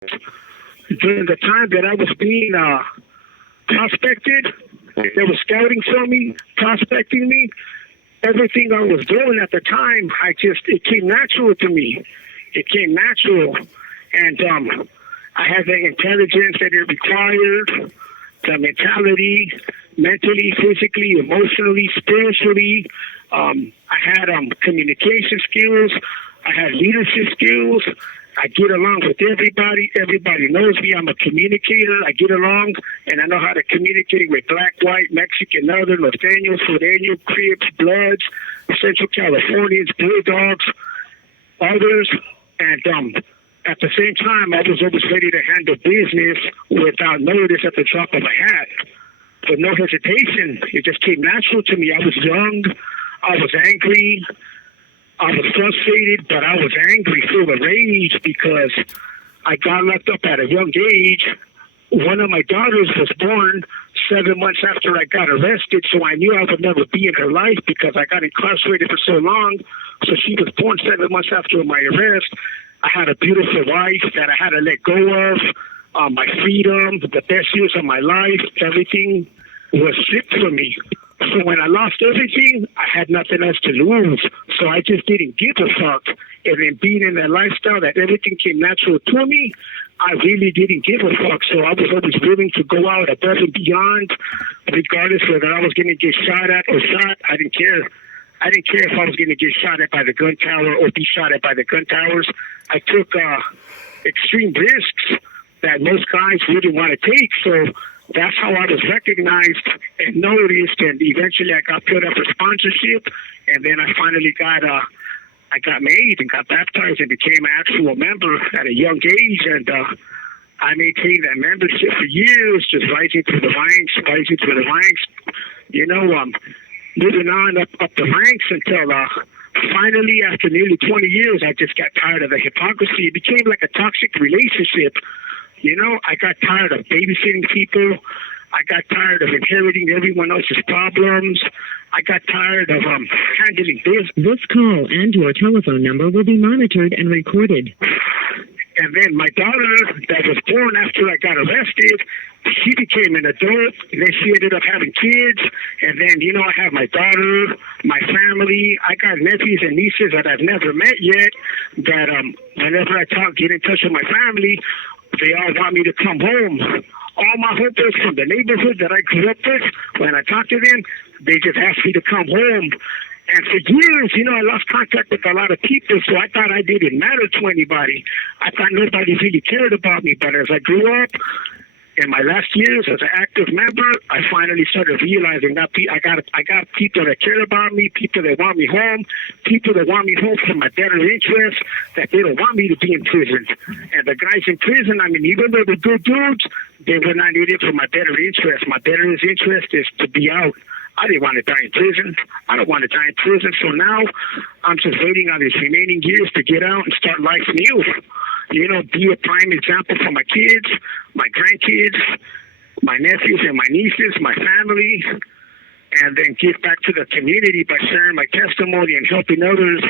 During the time that I was being prospected, they were scouting for me, prospecting me. Everything I was doing at the time, it came natural to me. It came natural, and I had the intelligence that it required, the mentality, mentally, physically, emotionally, spiritually. I had communication skills. I had leadership skills. I get along with everybody. Everybody knows me. I'm a communicator. I get along, and I know how to communicate with black, white, Mexican, Northern, Norteño, Sureño, Crips, Bloods, Central Californians, Bulldogs, others. And at the same time, I was always ready to handle business without notice at the drop of a hat. With no hesitation. It just came natural to me. I was young. I was angry. I was frustrated, but I was angry, full of rage, because I got locked up at a young age. One of my daughters was born 7 months after I got arrested, so I knew I would never be in her life because I got incarcerated for so long. So she was born 7 months after my arrest. I had a beautiful wife that I had to let go of. My freedom, the best years of my life, everything was stripped from me. So when I lost everything, I had nothing else to lose. So I just didn't give a fuck. And then being in that lifestyle that everything came natural to me, I really didn't give a fuck. So I was always willing to go out above and beyond, regardless whether I was going to get shot at or shot. I didn't care. I didn't care if I was going to get shot at by the gun tower or be shot at by the gun towers. I took extreme risks that most guys wouldn't want to take. So that's how I was recognized and noticed, and eventually I got put up for sponsorship, and then I finally got made and got baptized and became an actual member at a young age, and I maintained that membership for years, just rising through the ranks, moving on up the ranks until finally, after nearly 20 years, I just got tired of the hypocrisy. It became like a toxic relationship. I got tired of babysitting people. I got tired of inheriting everyone else's problems. I got tired of handling this. This call and your telephone number will be monitored and recorded. And then my daughter that was born after I got arrested, she became an adult, and then she ended up having kids. And then, I have my daughter, my family. I got nephews and nieces that I've never met yet, that whenever I get in touch with my family, they all want me to come home. All my hoopers from the neighborhood that I grew up with, when I talk to them, they just ask me to come home. And for years, I lost contact with a lot of people, so I thought I didn't matter to anybody. I thought nobody really cared about me. But as I grew up, in my last years as an active member, I finally started realizing that I got people that care about me, people that want me home, people that want me home for my better interests, that they don't want me to be in prison. And the guys in prison, even though they're good dudes, they were not in it for my better interest. My better interest is to be out. I didn't want to die in prison. I don't want to die in prison. So now I'm just waiting on these remaining years to get out and start life new. Be a prime example for my kids, my grandkids, my nephews and my nieces, my family, and then give back to the community by sharing my testimony and helping others,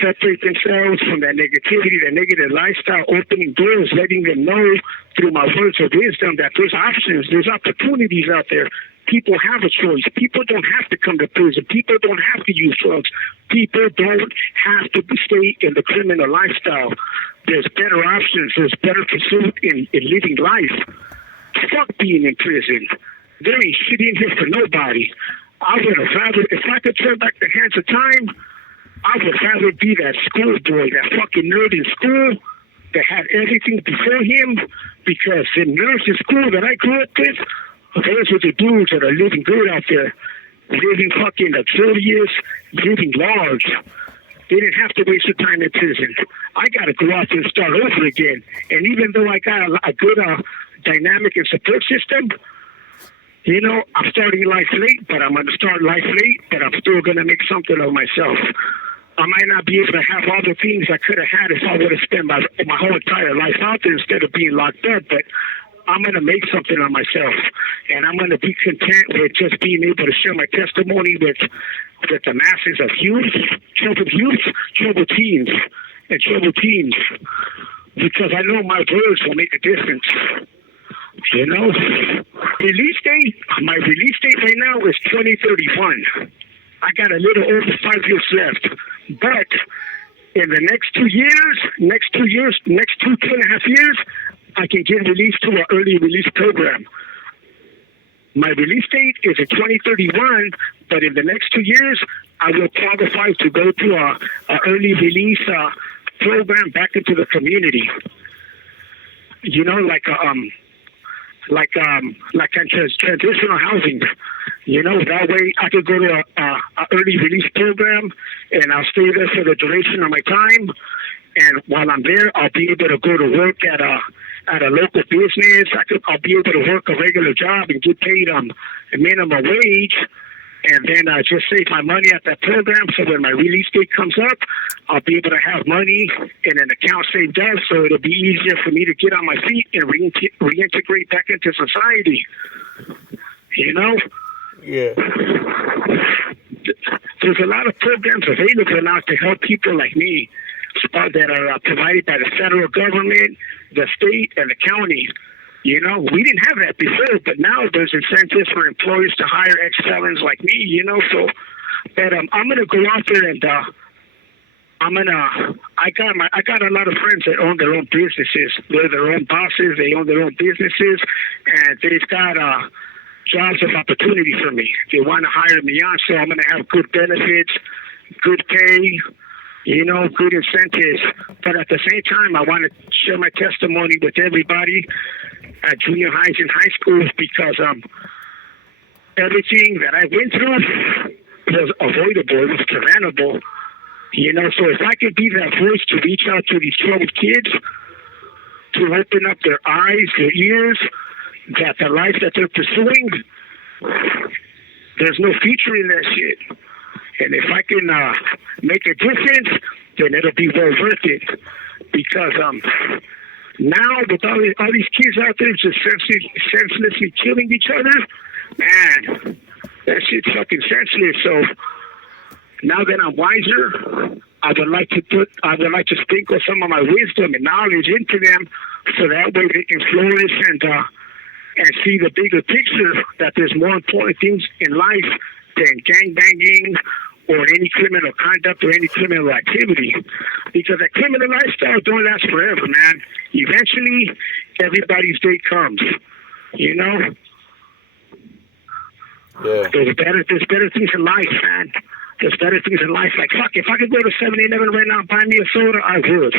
separate themselves from that negativity, that negative lifestyle, opening doors, letting them know through my words of wisdom that there's options, there's opportunities out there. People have a choice. People don't have to come to prison. People don't have to use drugs. People don't have to stay in the criminal lifestyle. There's better options. There's better pursuit in living life. Fuck being in prison. There ain't shit in here for nobody. I would have rather, if I could turn back the hands of time, I would rather be that schoolboy, that fucking nerd in school that had everything before him, because the nerds in school that I grew up with, those are the dudes that are living good out there, living fucking luxurious, living large. They didn't have to waste their time in prison. I got to go out and start over again. And even though I got a good dynamic and support system, I'm starting life late, but I'm going to start life late, but I'm still going to make something of myself. I might not be able to have all the things I could have had if I would have spent my whole entire life out there instead of being locked up, but I'm going to make something of myself, and I'm going to be content with just being able to share my testimony with the masses of youth, troubled teens, and troubled teens. because I know my words will make a difference. You know, release date. My release date right now is 2031. I got a little over 5 years left, but in the next 2 years, next 2.5 years, I can get released to an early release program. My release date is in 2031, but in the next 2 years, I will qualify to go to a early release program back into the community. You know, like transitional housing. You know, that way I could go to a early release program, and I'll stay there for the duration of my time. And while I'm there, I'll be able to go to work at a local business. I'll be able to work a regular job and get paid a minimum wage, and then just save my money at that program. So when my release date comes up, I'll be able to have money in an account saved up, so it'll be easier for me to get on my feet and reintegrate back into society. You know? Yeah. There's a lot of programs available now to help people like me that are provided by the federal government, the state, and the county. You know, we didn't have that before, but now there's incentives for employers to hire ex-felons like me, you know, so but I'm going to go out there and I got a lot of friends that own their own businesses. They're their own bosses, they own their own businesses, and they've got jobs of opportunity for me. They want to hire me on, so I'm going to have good benefits, good pay, you know, good incentives. But at the same time, I want to share my testimony with everybody at junior highs and high schools, because everything that I went through was avoidable, it was preventable. You know, so if I could be that voice to reach out to these troubled kids, to open up their eyes, their ears, that the life that they're pursuing, there's no future in that shit. And if I can make a difference, then it'll be well worth it. Because now with all these kids out there just senselessly killing each other, man, that shit's fucking senseless. So now that I'm wiser, I would like to sprinkle some of my wisdom and knowledge into them, so that way they can flourish and see the bigger picture, that there's more important things in life than gangbanging or any criminal conduct or any criminal activity. Because a criminal lifestyle don't last forever, man. Eventually, everybody's day comes, you know? Yeah. There's better things in life, man. There's better things in life. Like, fuck, if I could go to 7-Eleven right now and buy me a soda, I would.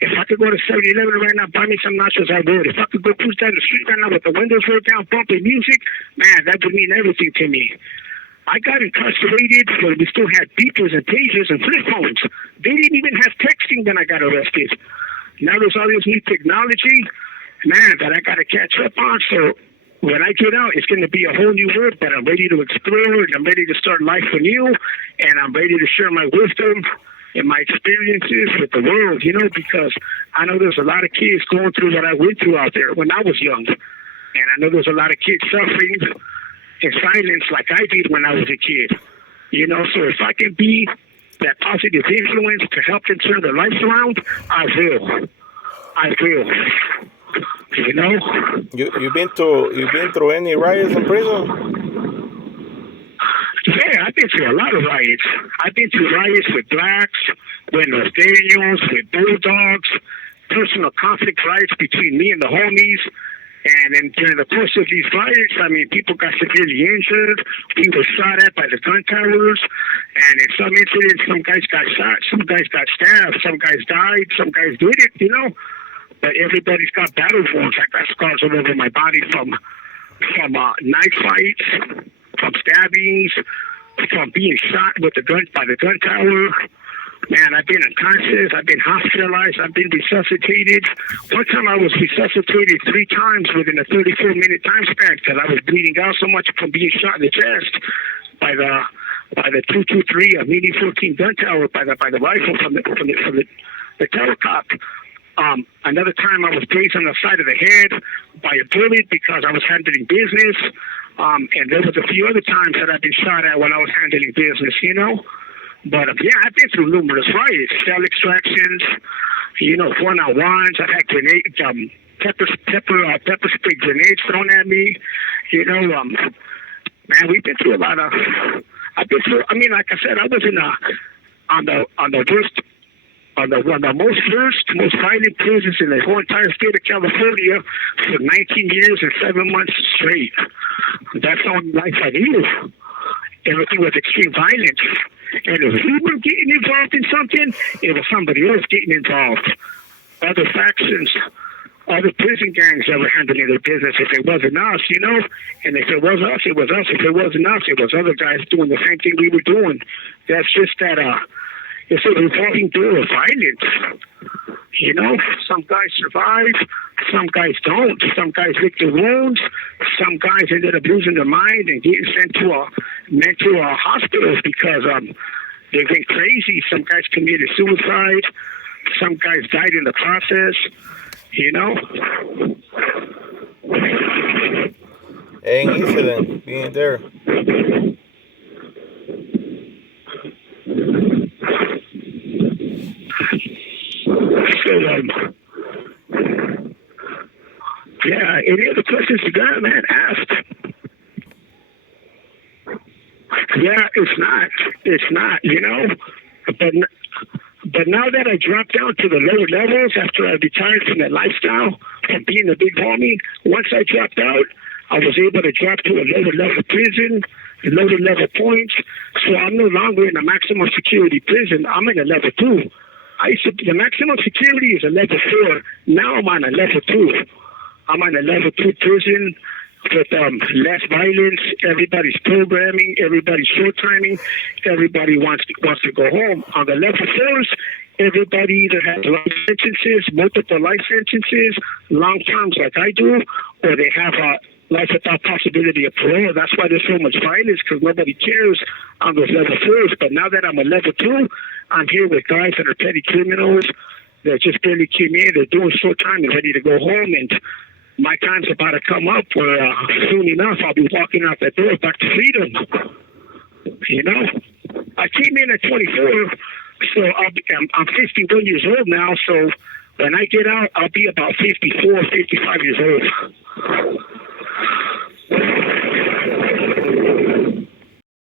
If I could go to 7-Eleven right now and buy me some nachos, I would. If I could go cruise down the street right now with the windows rolled down, bumping music, man, that would mean everything to me. I got incarcerated when we still had beepers and pagers and flip phones. They didn't even have texting when I got arrested. Now there's all this new technology, man, that I got to catch up on. So when I get out, it's going to be a whole new world that I'm ready to explore, and I'm ready to start life anew, and I'm ready to share my wisdom and my experiences with the world, you know, because I know there's a lot of kids going through what I went through out there when I was young. And I know there's a lot of kids suffering in silence like I did when I was a kid. You know, so if I can be that positive influence to help them turn their lives around, I will. You know? You've been through any riots in prison? Yeah, I've been through a lot of riots. I've been through riots with blacks, with Los Daniels, with Bulldogs, personal conflict riots between me and the homies. And then during the course of these riots, I mean, people got severely injured. We were shot at by the gun towers. And in some incidents, some guys got shot, some guys got stabbed, some guys died, some guys did it, you know. But everybody's got battle wounds. I got scars all over my body from knife fights, from stabbings, from being shot with the gun by the gun tower. Man, I've been unconscious. I've been hospitalized. I've been resuscitated. One time I was resuscitated 3 times within a 34-minute time span because I was bleeding out so much from being shot in the chest by the 223 Mini 14 gun tower by the rifle from the telecop. Another time I was grazed on the side of the head by a bullet because I was handling business. And there was a few other times that I've been shot at when I was handling business, you know. But yeah, I've been through numerous riots, cell extractions, one-on-ones. I've had pepper spray grenades thrown at me. Man, we've been through a lot of. I've been through. I mean, like I said, I was on the worst. On the one of the most violent prisons in the whole entire state of California for 19 years and 7 months straight. That's the only life I knew. Everything was extreme violence. And if we were getting involved in something, it was somebody else getting involved. Other factions, other prison gangs that were handling their business. If it wasn't us, and if it was us, it was us. If it wasn't us, it was other guys doing the same thing we were doing. That's just that, it's a revolving door of violence. Some guys survive, some guys don't. Some guys lick their wounds. Some guys ended up losing their mind and getting sent to mental hospitals because they went crazy. Some guys committed suicide. Some guys died in the process. Ain't easy then, being there. So, any other questions you got, man? Ask. Yeah, it's not, but now that I dropped down to the lower levels after I retired from that lifestyle, from being a big homie, once I dropped out, I was able to drop to a lower level prison, lower level points, so I'm no longer in a maximum security prison. I'm in a level 2. The maximum security is a level 4. Now I'm on a level 2. I'm on a level 2 prison with less violence. Everybody's programming. Everybody's short timing. Everybody wants to go home. On the level 4s, everybody either has life sentences, multiple life sentences, long terms like I do, or they have a life without possibility of parole. That's why there's so much violence, because nobody cares on those level 4s. But now that I'm a level 2, I'm here with guys that are petty criminals that just barely came in. They're doing short time and ready to go home. And my time's about to come up where soon enough I'll be walking out that door back to freedom. I came in at 24, so I'm 51 years old now. So when I get out, I'll be about 54, 55 years old.